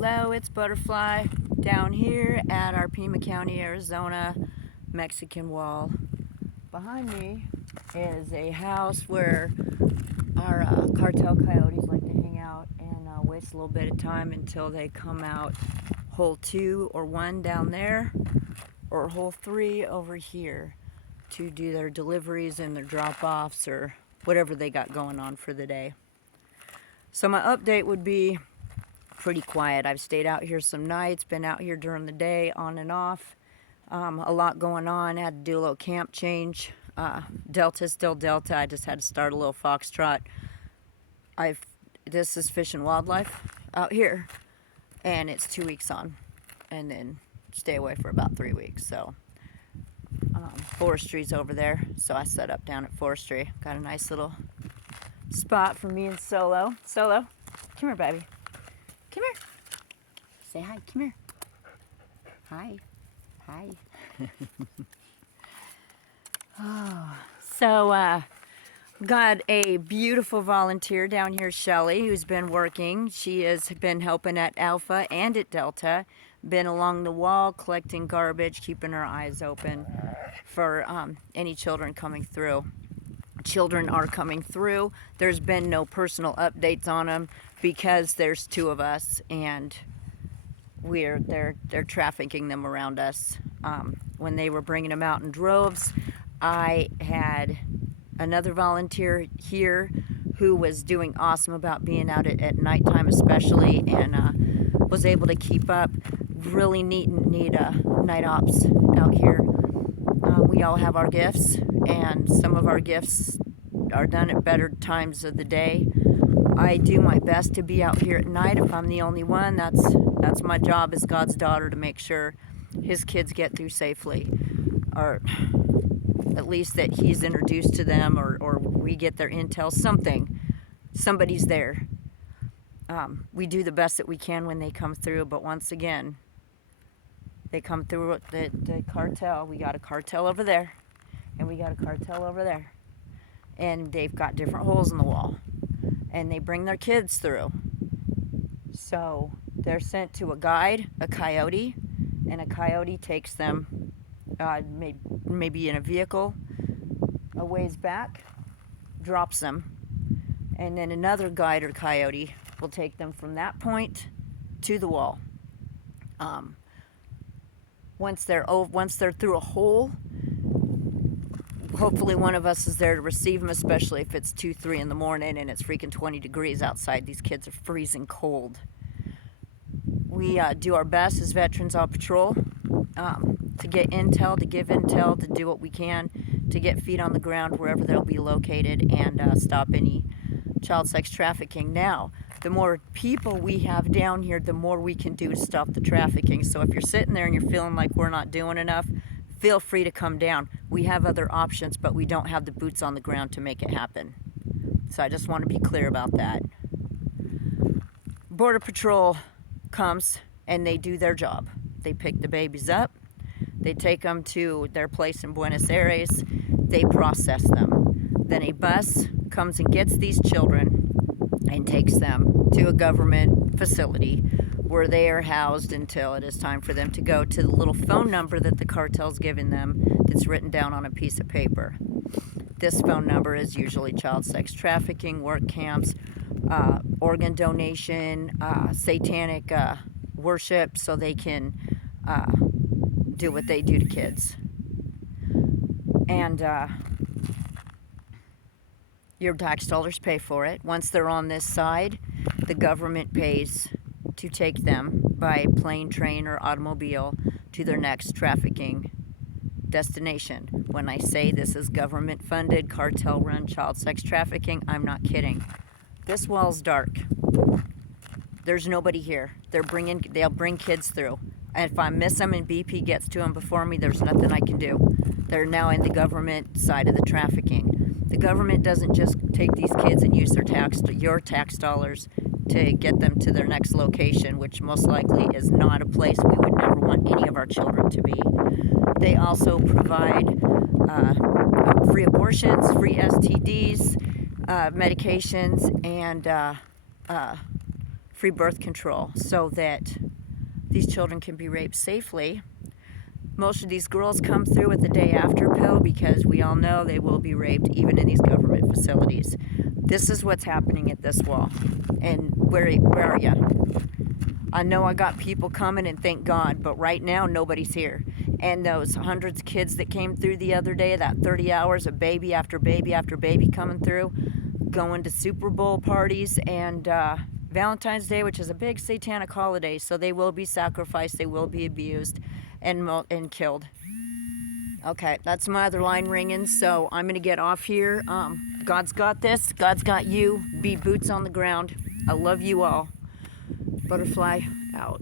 Hello, it's Butterfly down here at our Pima County, Arizona Mexican wall. Behind me is a house where our cartel coyotes like to hang out and waste a little bit of time until they come out hole 2 or 1 down there or hole 3 over here to do their deliveries and their drop-offs or whatever they got going on for the day. So my update would be pretty quiet. I've stayed out here some nights, been out here during the day on and off. A lot going on. I had to do a little camp change. Delta still Delta. I just had to start a little foxtrot. This is Fish and Wildlife out here, and it's 2 weeks on, and then stay away for about 3 weeks. So forestry's over there, so I set up down at forestry. Got a nice little spot for me and Solo. Solo, come here, baby. Come here. Say hi. Come here. Hi. Hi. So, got a beautiful volunteer down here, Shelly, who's been working. She has been helping at Alpha and at Delta. Been along the wall collecting garbage, keeping her eyes open for any children coming through. Children are coming through. There's been no personal updates on them because there's 2 of us and they're trafficking them around us. When they were bringing them out in droves, I had another volunteer here who was doing awesome about being out at nighttime especially, and was able to keep up. Really neat night ops out here. We all have our gifts, and some of our gifts are done at better times of the day. I do my best to be out here at night if I'm the only one. That's my job as God's daughter, to make sure his kids get through safely, or at least that he's introduced to them, or we get their intel, somebody's there. We do the best that we can when they come through, but once again, they come through the cartel. We got a cartel over there, and we got a cartel over there. And they've got different holes in the wall. And they bring their kids through. So they're sent to a guide, a coyote, and a coyote takes them maybe in a vehicle a ways back, drops them, and then another guide or coyote will take them from that point to the wall. Once they're through a hole, hopefully one of us is there to receive them, especially if it's 2, 3 in the morning and it's freaking 20 degrees outside. These kids are freezing cold. We do our best as veterans on patrol to get intel, to give intel, to do what we can to get feet on the ground wherever they'll be located, and stop any child sex trafficking. Now, the more people we have down here, the more we can do to stop the trafficking. So if you're sitting there and you're feeling like we're not doing enough, feel free to come down. We have other options, but we don't have the boots on the ground to make it happen. So I just want to be clear about that. Border Patrol comes and they do their job. They pick the babies up, they take them to their place in Buenos Aires, they process them. Then a bus comes and gets these children and takes them to a government facility where they are housed until it is time for them to go to the little phone number that the cartel's given them that's written down on a piece of paper. This phone number is usually child sex trafficking, work camps, organ donation, satanic worship, so they can do what they do to kids. And your tax dollars pay for it. Once they're on this side, the government pays to take them by plane, train, or automobile to their next trafficking destination. When I say this is government-funded, cartel-run child sex trafficking, I'm not kidding. This wall's dark. There's nobody here. They'll bring kids through. And if I miss them and BP gets to them before me, there's nothing I can do. They're now in the government side of the trafficking. The government doesn't just take these kids and use your tax dollars to get them to their next location, which most likely is not a place we would never want any of our children to be. They also provide free abortions, free STDs, medications, and free birth control so that these children can be raped safely. Most of these girls come through with the day after pill because we all know they will be raped even in these government facilities. This is what's happening at this wall. And where are you? I know I got people coming, and thank God, but right now nobody's here. And those hundreds of kids that came through the other day, that 30 hours of baby after baby after baby coming through, going to Super Bowl parties and Valentine's Day, which is a big satanic holiday, so they will be sacrificed, they will be abused and killed. Okay, that's my other line ringing, so I'm going to get off here. God's got this. God's got you. Be boots on the ground. I love you all. Butterfly out.